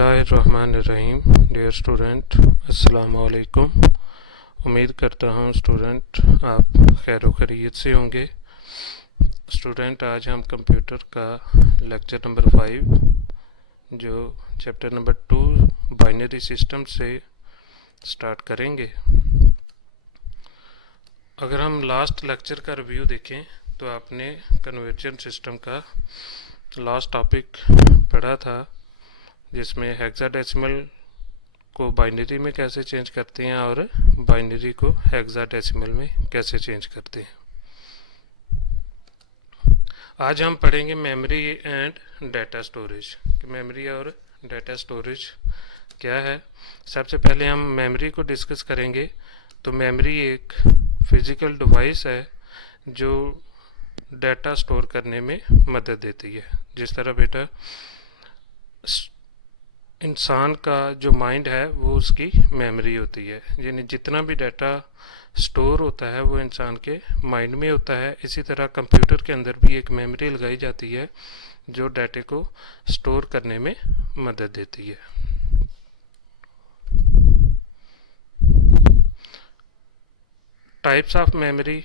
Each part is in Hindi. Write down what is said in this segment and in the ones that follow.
बिस्मिल्लाहिर्रहमानिर्रहीम। डियर स्टूडेंट, अस्सलाम वालेकुम। उम्मीद करता हूँ स्टूडेंट आप खैर व खैरियत से होंगे। स्टूडेंट, आज हम कंप्यूटर का लेक्चर नंबर 5 जो चैप्टर नंबर 2 बाइनरी सिस्टम से स्टार्ट करेंगे। अगर हम लास्ट लेक्चर का रिव्यू देखें तो आपने कन्वर्जन सिस्टम का लास्ट टॉपिक पढ़ा था, जिसमें हेक्साडेसिमल को बाइनरी में कैसे चेंज करते हैं और बाइनरी को हेक्साडेसिमल में कैसे चेंज करते हैं। आज हम पढ़ेंगे memory and data storage. Memory और डाटा स्टोरेज क्या है। सबसे पहले हम मेमोरी को डिस्कस करेंगे। तो मेमोरी एक फिजिकल डिवाइस है जो डाटा स्टोर करने में मदद देती है। जिस तरह बेटा इंसान का जो माइंड है वो उसकी मेमोरी होती है, यानी जितना भी डाटा स्टोर होता है वो इंसान के माइंड में होता है। इसी तरह कंप्यूटर के अंदर भी एक मेमोरी लगाई जाती है जो डाटे को स्टोर करने में मदद देती है। टाइप्स ऑफ मेमोरी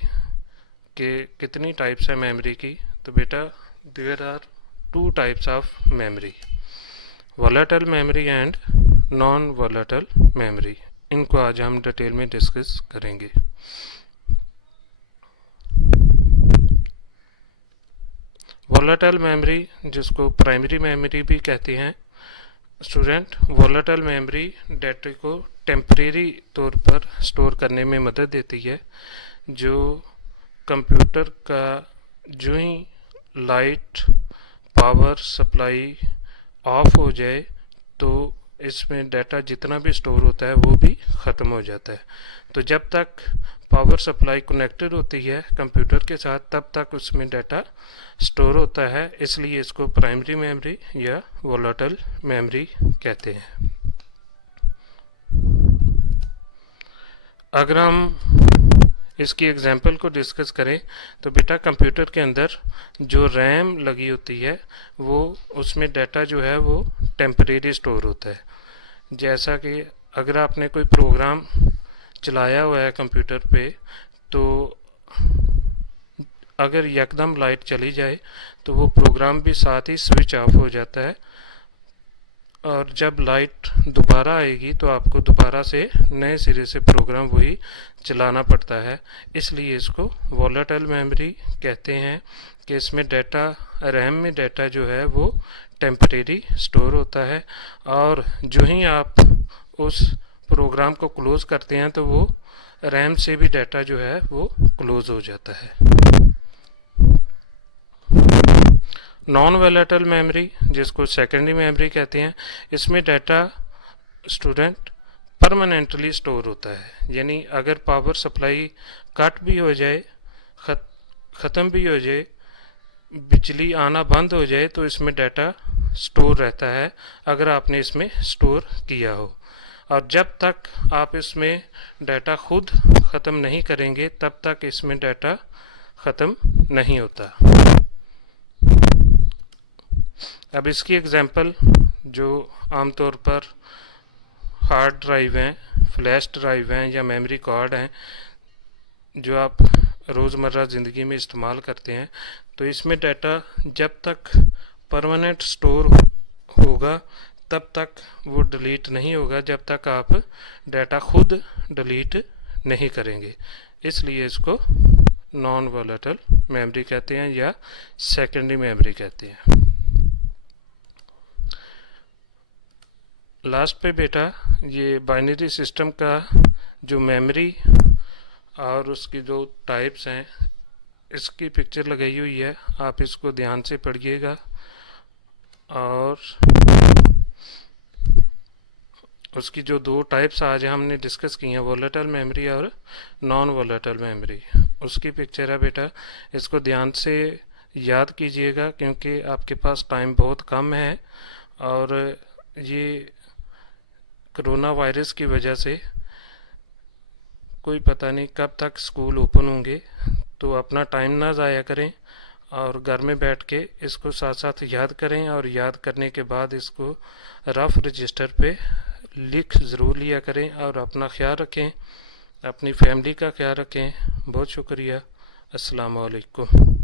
के कितनी टाइप्स है मेमोरी की। तो बेटा there are 2 types of memory, volatile memory and non volatile memory. इनको आज हम डिटेल में डिस्कस करेंगे। वोलेटाइल मेमोरी, जिसको प्राइमरी मेमोरी भी कहते हैं स्टूडेंट, वोलेटाइल मेमोरी डाटा को टेम्परेरी तौर पर स्टोर करने में मदद देती है। जो कंप्यूटर का जो ही लाइट पावर सप्लाई ऑफ हो जाए तो इसमें डाटा जितना भी स्टोर होता है वो भी ख़त्म हो जाता है। तो जब तक पावर सप्लाई कनेक्टेड होती है कंप्यूटर के साथ तब तक उसमें डाटा स्टोर होता है, इसलिए इसको प्राइमरी मेमोरी या वोलेटाइल मेमोरी कहते हैं। अगर हम इसकी एग्जांपल को डिस्कस करें तो बेटा कंप्यूटर के अंदर जो रैम लगी होती है वो उसमें डाटा जो है वो टेम्परेरी स्टोर होता है। जैसा कि अगर आपने कोई प्रोग्राम चलाया हुआ है कंप्यूटर पे, तो अगर यकदम लाइट चली जाए तो वो प्रोग्राम भी साथ ही स्विच ऑफ हो जाता है, और जब लाइट दोबारा आएगी तो आपको दोबारा से नए सिरे से प्रोग्राम वही चलाना पड़ता है। इसलिए इसको वोलेटाइल मेमोरी कहते हैं कि इसमें डाटा, रैम में डाटा जो है वो टेम्परेरी स्टोर होता है, और जो ही आप उस प्रोग्राम को क्लोज करते हैं तो वो रैम से भी डाटा जो है वो क्लोज हो जाता है। नॉन वोलेटाइल मेमोरी, जिसको सेकेंडरी मेमोरी कहते हैं, इसमें डाटा स्टूडेंट परमानेंटली स्टोर होता है। यानी अगर पावर सप्लाई कट भी हो जाए, ख़त्म भी हो जाए, बिजली आना बंद हो जाए, तो इसमें डाटा स्टोर रहता है अगर आपने इसमें स्टोर किया हो। और जब तक आप इसमें डाटा खुद ख़त्म नहीं करेंगे तब तक इसमें डाटा ख़त्म नहीं होता। अब इसकी एग्जांपल जो आमतौर पर हार्ड ड्राइव हैं, फ्लैश ड्राइव हैं या मेमोरी कार्ड हैं जो आप रोज़मर्रा ज़िंदगी में इस्तेमाल करते हैं, तो इसमें डाटा जब तक परमानेंट स्टोर होगा तब तक वो डिलीट नहीं होगा जब तक आप डाटा खुद डिलीट नहीं करेंगे। इसलिए इसको नॉन वोलेटाइल मेमोरी कहते हैं या सेकेंडरी मेमोरी कहते हैं। लास्ट पे बेटा ये बाइनरी सिस्टम का जो मेमोरी और उसकी जो टाइप्स हैं इसकी पिक्चर लगाई हुई है, आप इसको ध्यान से पढ़िएगा और उसकी जो 2 टाइप्स आज हमने डिस्कस की हैं, वोलेटाइल मेमोरी और नॉन वोलेटाइल मेमोरी, उसकी पिक्चर है बेटा। इसको ध्यान से याद कीजिएगा क्योंकि आपके पास टाइम बहुत कम है और ये कोरोना वायरस की वजह से कोई पता नहीं कब तक स्कूल ओपन होंगे, तो अपना टाइम ना ज़ाया करें और घर में बैठ के इसको साथ साथ याद करें, और याद करने के बाद इसको रफ रजिस्टर पे लिख ज़रूर लिया करें। और अपना ख्याल रखें, अपनी फैमिली का ख्याल रखें। बहुत शुक्रिया। अस्सलाम वालेकुम।